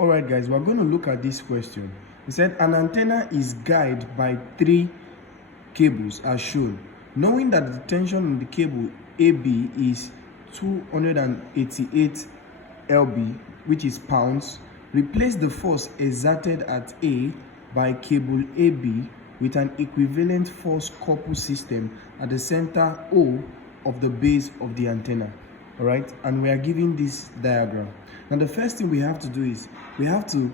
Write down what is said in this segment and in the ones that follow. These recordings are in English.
Alright guys, we're going to look at this question. It said an antenna is guided by 3 cables as shown. Knowing that the tension on the cable AB is 288 lb, which is pounds, replace the force exerted at A by cable AB with an equivalent force couple system at the center O of the base of the antenna. Alright, and we are given this diagram. Now the first thing we have to do is we have to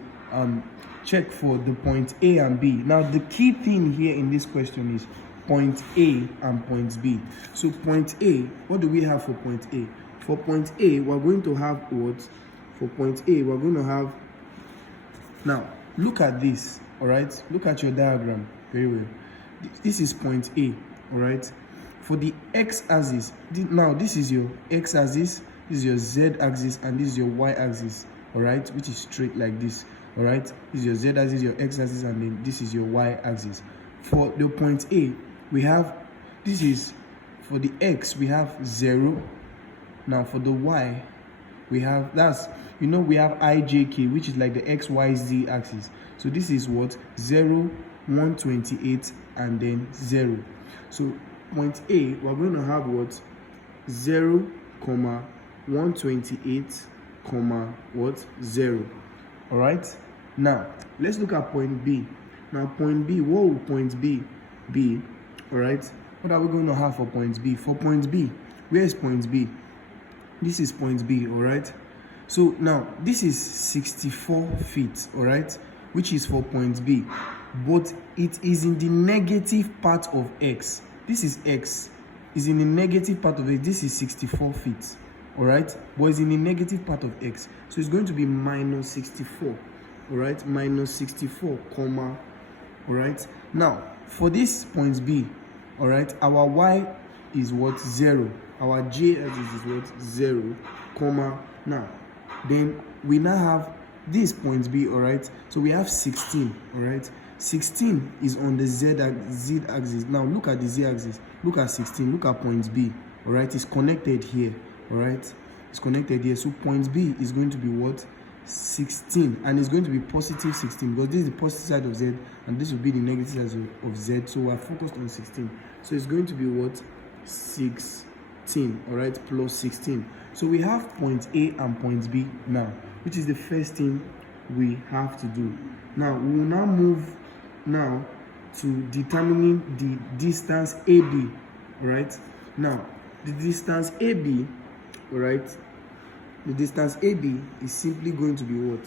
check for the point A and B. Now the key thing here in this question is point A and point B. So point A, what do we have for point A? For point A, we're going to have what? For point A, we're going to have, now look at this, all right? Look at your diagram very well. This is point A, all right? For the x-axis, now this is your x-axis, this is your z-axis, and this is your y-axis, all right? Which is straight like this, all right? This is your z-axis, your x-axis, and then this is your y-axis. For the point A, we have, this is, for the x, we have 0. Now for the y, we have, that's, you know, we have ijk, which is like the x, y, z axis. So this is what? 0, 128, and then 0. So point A, we're going to have what? 0, 128, what? 0. All right? Now, let's look at point B. Now, point B, what will point B be? All right? What are we going to have for point B? For point B, where is point B? This is point B, all right? So now, this is 64 feet, all right? Which is for point B. But it is in the negative part of X. This is X. Is in the negative part of it. This is 64 feet, all right? But it's in the negative part of X. So it's going to be minus 64, all right? Minus 64, comma, all right? Now, for this point B, all right, our Y is what? 0. Our J axis is what? 0, comma. Now, then we now have this point B, all right? So we have 16, all right? 16 is on the Z axis. Now look at the Z axis. Look at 16. Look at point B, all right? It's connected here, all right? It's connected here. So point B is going to be what? 16, and it's going to be positive 16 because this is the positive side of Z and this will be the negative side of Z. So we're focused on 16. So it's going to be what? 16, all right, plus 16. So we have point A and point B now, which is the first thing we have to do. Now we will now move now to determining the distance AB, all right? Now the distance AB, all right, the distance AB is simply going to be what?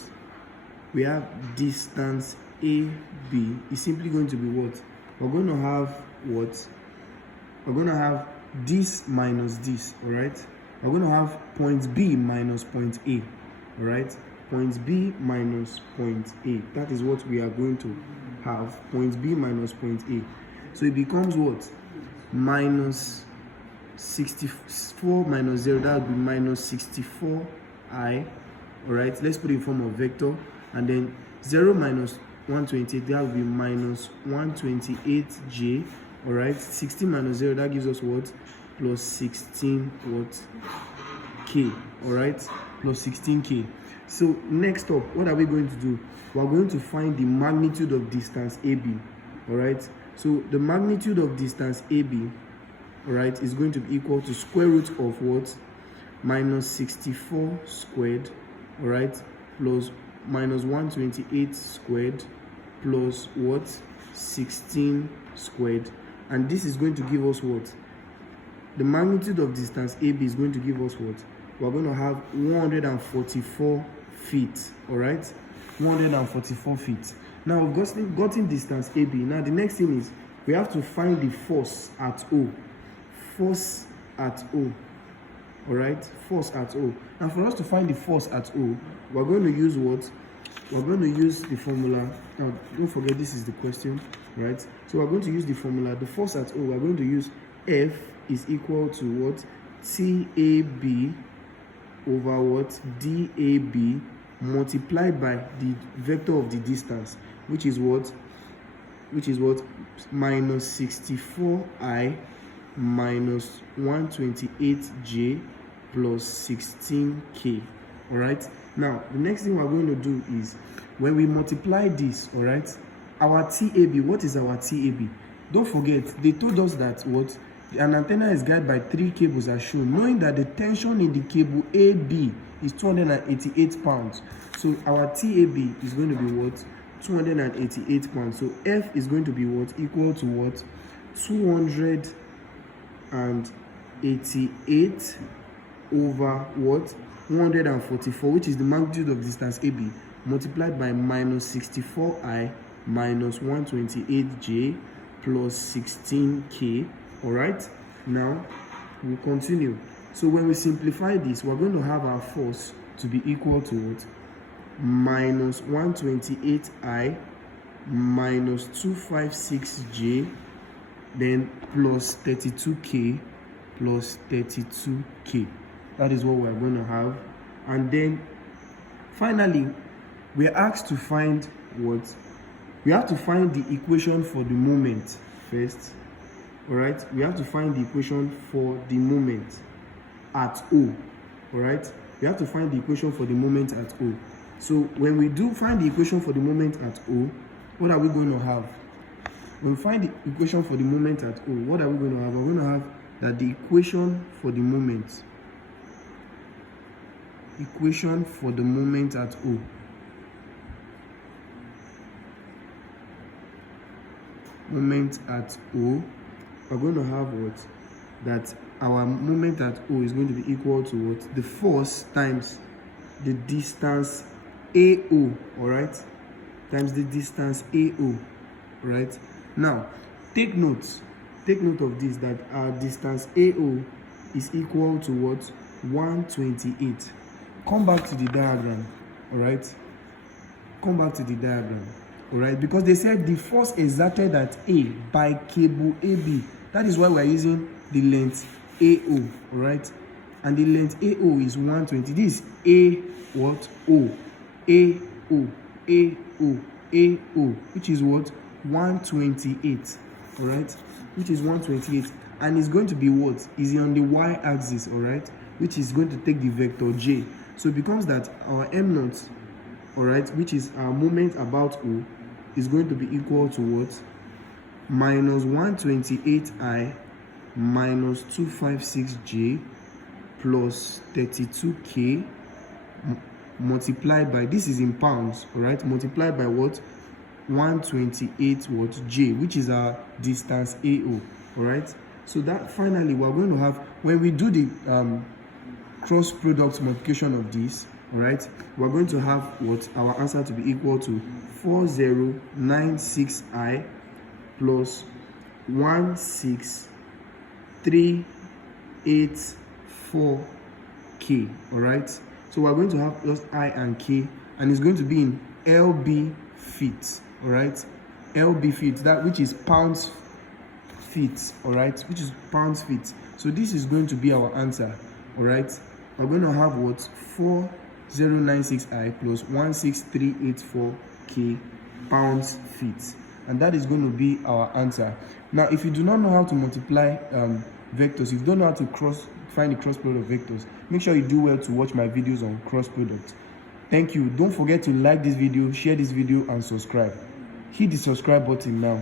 We have distance AB is simply going to be what? We're going to have what? We're going to have this minus this, all right? We're going to have point B minus point A, all right? Point B minus point A. That is what we are going to have. Point B minus point A. So it becomes what? Minus 64 minus 0. That would be minus 64I. All right? Let's put it in form of vector. And then 0 minus 128. That would be minus 128J. All right? 16 minus 0. That gives us what? Plus 16 what? K. All right? Plus 16K. So next up, what are we going to do? We are going to find the magnitude of distance AB, all right? So the magnitude of distance AB, all right, is going to be equal to square root of what? Minus 64 squared, all right, plus minus 128 squared, plus what? 16 squared. And this is going to give us what? The magnitude of distance AB is going to give us what? We're going to have 144 feet, all right? 144 feet. Now we've gotten distance AB. Now the next thing is we have to find the force at O. Force at O, all right? Force at O. Now for us to find the force at O, we're going to use what? We're going to use the formula. Now don't forget this is the question, right? So we're going to use the formula. The force at O, we're going to use F is equal to what? TAB over what? DAB multiplied by the vector of the distance, which is what? Minus 64I minus 128J plus 16K. All right. Now, the next thing we're going to do is, when we multiply this, all right, our TAB, what is our TAB? Don't forget, they told us that what? An antenna is guided by 3 cables as shown, knowing that the tension in the cable AB is 288 pounds. So our TAB is going to be what? 288 pounds. So F is going to be what? Equal to what? 288 over what? 144, which is the magnitude of distance AB, multiplied by minus 64I minus 128J plus 16K. All right, now we'll continue. So when we simplify this, we're going to have our force to be equal to what? Minus 128I minus 256J, then plus 32K plus 32K. That is what we're going to have. And then finally, we are asked to find what? We have to find the equation for the moment first. All right, we have to find the equation for the moment at O. All right, we have to find the equation for the moment at O. So when we do find the equation for the moment at O, what are we going to have? When we find the equation for the moment at O, what are we going to have? We're going to have that the equation for the moment at O, we're going to have what? That our moment at O is going to be equal to what? The force times the distance AO, all right? Times the distance AO, all right? Now, take note of this, that our distance AO is equal to what? 128. Come back to the diagram, all right? Come back to the diagram. All right, because they said the force exerted at A by cable AB. That is why we're using the length AO, all right? And the length AO is 120. This is A what? O. AO, AO, AO, which is what? 128, all right? Which is 128. And it's going to be what? Is on the y-axis, all right? Which is going to take the vector J. So it becomes that our M naught, all right, which is our moment about O, is going to be equal to what? Minus 128I minus 256J plus 32K multiplied by, this is in pounds, all right, multiplied by what? 128 what? J, which is our distance AO, all right? So that finally we're going to have, when we do the cross product multiplication of this, all right, we're going to have what? Our answer to be equal to 4096I plus 16384K, all right? So we're going to have just I and K, and it's going to be in LB feet, all right? LB feet, that which is pounds feet, all right? Which is pounds feet. So this is going to be our answer, all right? We're going to have what? 4096I plus 16384K pounds feet, and that is going to be our answer. Now, if you do not know how to multiply vectors, if you don't know how to find the cross product of vectors, make sure you do well to watch my videos on cross product. Thank you. Don't forget to like this video, share this video, and subscribe. Hit the subscribe button now.